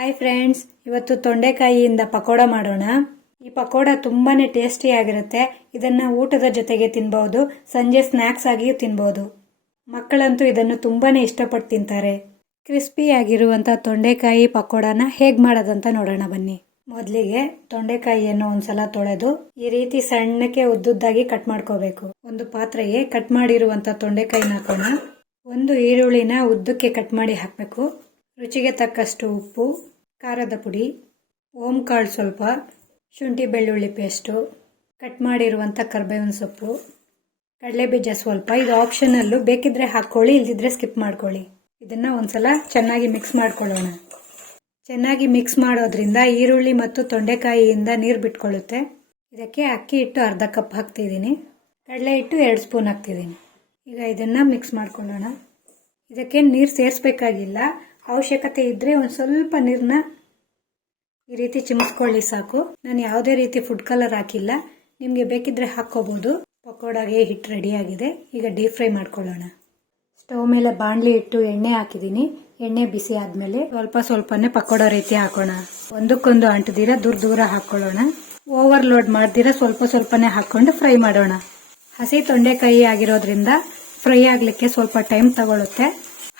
Hi friends, ಇವತ್ತು ತೊಂಡೆಕಾಯಿಯಿಂದ ಪಕೋಡ ಮಾಡೋಣ. ಈ ಪಕೋಡ ತುಂಬಾನೇ ಟೇಸ್ಟಿ ಆಗಿರುತ್ತೆ. ಇದನ್ನ ಊಟದ ಜೊತೆಗೆ ತಿನ್ಬಹುದು, ಸಂಜೆ ಸ್ನಾಕ್ಸ್ ಆಗಿಯೂ ತಿನ್ಬಹುದು. ಮಕ್ಕಳಂತೂ ಇದನ್ನು ತುಂಬಾನೇ ಇಷ್ಟಪಟ್ಟು ತಿಂತಾರೆ. ಕ್ರಿಸ್ಪಿ ಆಗಿರುವಂತ ತೊಂಡೆಕಾಯಿ ಪಕೋಡನ ಹೇಗ್ ಮಾಡೋದಂತ ನೋಡೋಣ ಬನ್ನಿ. ಮೊದಲಿಗೆ ತೊಂಡೆಕಾಯಿಯನ್ನು ಒಂದ್ಸಲ ತೊಳೆದು ಈ ರೀತಿ ಸಣ್ಣಕ್ಕೆ ಉದ್ದುದ್ದಾಗಿ ಕಟ್ ಮಾಡ್ಕೋಬೇಕು. ಒಂದು ಪಾತ್ರೆಗೆ ಕಟ್ ಮಾಡಿರುವಂತ ತೊಂಡೆಕಾಯಿನ ಹಾಕೋಣ. ಒಂದು ಈರುಳ್ಳಿನ ಉದ್ದಕ್ಕೆ ಕಟ್ ಮಾಡಿ ಹಾಕಬೇಕು. ರುಚಿಗೆ ತಕ್ಕಷ್ಟು ಉಪ್ಪು, ಖಾರದ ಪುಡಿ, ಓಂಕಾಳು ಸ್ವಲ್ಪ, ಶುಂಠಿ ಬೆಳ್ಳುಳ್ಳಿ ಪೇಸ್ಟು, ಕಟ್ ಮಾಡಿರುವಂಥ ಕರ್ಬೇವಿನ ಸೊಪ್ಪು, ಕಡಲೆಬೀಜ ಸ್ವಲ್ಪ. ಇದು ಆಪ್ಷನಲ್ಲು, ಬೇಕಿದ್ರೆ ಹಾಕ್ಕೊಳ್ಳಿ, ಇಲ್ದಿದ್ರೆ ಸ್ಕಿಪ್ ಮಾಡ್ಕೊಳ್ಳಿ. ಇದನ್ನ ಒಂದ್ಸಲ ಚೆನ್ನಾಗಿ ಮಿಕ್ಸ್ ಮಾಡ್ಕೊಳ್ಳೋಣ. ಚೆನ್ನಾಗಿ ಮಿಕ್ಸ್ ಮಾಡೋದ್ರಿಂದ ಈರುಳ್ಳಿ ಮತ್ತು ತೊಂಡೆಕಾಯಿಯಿಂದ ನೀರು ಬಿಟ್ಕೊಳ್ಳುತ್ತೆ. ಇದಕ್ಕೆ ಅಕ್ಕಿ ಹಿಟ್ಟು ಅರ್ಧ ಕಪ್ ಹಾಕ್ತಿದ್ದೀನಿ, ಕಡಲೆ ಹಿಟ್ಟು 2 ಸ್ಪೂನ್ ಹಾಕ್ತಿದ್ದೀನಿ. ಈಗ ಇದನ್ನ ಮಿಕ್ಸ್ ಮಾಡ್ಕೊಳ್ಳೋಣ. ಇದಕ್ಕೆ ನೀರು ಸೇರಿಸಬೇಕಾಗಿಲ್ಲ, ಅವಶ್ಯಕತೆ ಇದ್ರೆ ಒಂದು ಸ್ವಲ್ಪ ನೀರನ್ನ ಈ ರೀತಿ ಚಿಮಿಸ್ಕೊಳ್ಳಿ ಸಾಕು. ನಾನು ಯಾವುದೇ ರೀತಿ ಫುಡ್ ಕಲರ್ ಹಾಕಿಲ್ಲ, ನಿಮಗೆ ಬೇಕಿದ್ರೆ ಹಾಕ್ಕೋಬಹುದು. ಪಕೋಡಾಗೆ ಹಿಟ್ಟು ರೆಡಿ ಆಗಿದೆ. ಈಗ ಡೀಪ್ ಫ್ರೈ ಮಾಡ್ಕೊಳ್ಳೋಣ. ಸ್ಟವ್ ಮೇಲೆ ಬಾಣಲಿ ಇಟ್ಟು ಎಣ್ಣೆ ಹಾಕಿದ್ದೀನಿ. ಎಣ್ಣೆ ಬಿಸಿ ಆದ್ಮೇಲೆ ಸ್ವಲ್ಪ ಸ್ವಲ್ಪನೇ ಪಕೋಡ ರೀತಿ ಹಾಕೋಣ. ಒಂದಕ್ಕೊಂದು ಅಂಟದಿರ ದೂರ ಹಾಕೊಳ್ಳೋಣ. ಓವರ್ಲೋಡ್ ಮಾಡ್ದಿರ ಸ್ವಲ್ಪ ಸ್ವಲ್ಪನೇ ಹಾಕೊಂಡು ಫ್ರೈ ಮಾಡೋಣ. ಹಸಿ ತೊಂಡೆಕಾಯಿ ಆಗಿರೋದ್ರಿಂದ ಫ್ರೈ ಆಗ್ಲಿಕ್ಕೆ ಸ್ವಲ್ಪ ಟೈಮ್ ತಗೊಳುತ್ತೆ.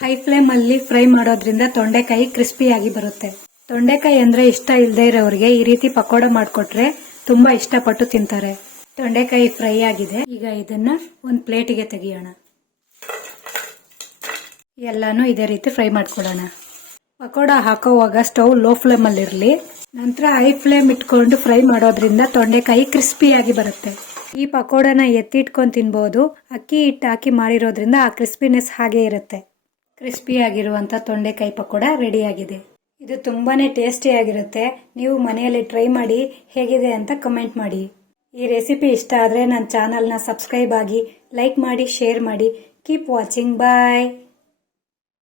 ಹೈ ಫ್ಲೇಮ್ ಅಲ್ಲಿ ಫ್ರೈ ಮಾಡೋದ್ರಿಂದ ತೊಂಡೆಕಾಯಿ ಕ್ರಿಸ್ಪಿ ಆಗಿ ಬರುತ್ತೆ. ತೊಂಡೆಕಾಯಿ ಅಂದ್ರೆ ಇಷ್ಟ ಇಲ್ಲದೆ ಇರೋರಿಗೆ ಈ ರೀತಿ ಪಕೋಡ ಮಾಡಿಕೊಟ್ರೆ ತುಂಬಾ ಇಷ್ಟಪಟ್ಟು ತಿಂತಾರೆ. ತೊಂಡೆಕಾಯಿ ಫ್ರೈ ಆಗಿದೆ. ಈಗ ಇದನ್ನ ಒಂದು ಪ್ಲೇಟಿಗೆ ತೆಗಿಯೋಣ. ಎಲ್ಲಾನು ಇದೇ ರೀತಿ ಫ್ರೈ ಮಾಡ್ಕೊಳ್ಳೋಣ. ಪಕೋಡ ಹಾಕೋವಾಗ ಸ್ಟವ್ ಲೋ ಫ್ಲೇಮ್ ಅಲ್ಲಿ ಇರಲಿ. ನಂತರ ಹೈ ಫ್ಲೇಮ್ ಇಟ್ಕೊಂಡು ಫ್ರೈ ಮಾಡೋದ್ರಿಂದ ತೊಂಡೆಕಾಯಿ ಕ್ರಿಸ್ಪಿ ಆಗಿ ಬರುತ್ತೆ. ಈ ಪಕೋಡನ ಎತ್ತಿಟ್ಕೊಂಡು ತಿನ್ಬಹುದು. ಅಕ್ಕಿ ಹಿಟ್ಟು ಹಾಕಿ ಮಾಡಿರೋದ್ರಿಂದ ಆ ಕ್ರಿಸ್ಪಿನೆಸ್ ಹಾಗೆ ಇರುತ್ತೆ. ಕ್ರಿಸ್ಪಿ ಆಗಿರುವಂತ ತೊಂಡೆಕಾಯಿ ಪಕೋಡ ರೆಡಿ ಆಗಿದೆ. ಇದು ತುಂಬಾನೇ ಟೇಸ್ಟಿ ಆಗಿರುತ್ತೆ. ನೀವು ಮನೆಯಲ್ಲಿ ಟ್ರೈ ಮಾಡಿ ಹೇಗಿದೆ ಅಂತ ಕಮೆಂಟ್ ಮಾಡಿ. ಈ ರೆಸಿಪಿ ಇಷ್ಟ ಆದ್ರೆ ನನ್ನ ಚಾನಲ್ನ ಸಬ್ಸ್ಕ್ರೈಬ್ ಆಗಿ, ಲೈಕ್ ಮಾಡಿ, ಶೇರ್ ಮಾಡಿ. Keep watching. ಬಾಯ್.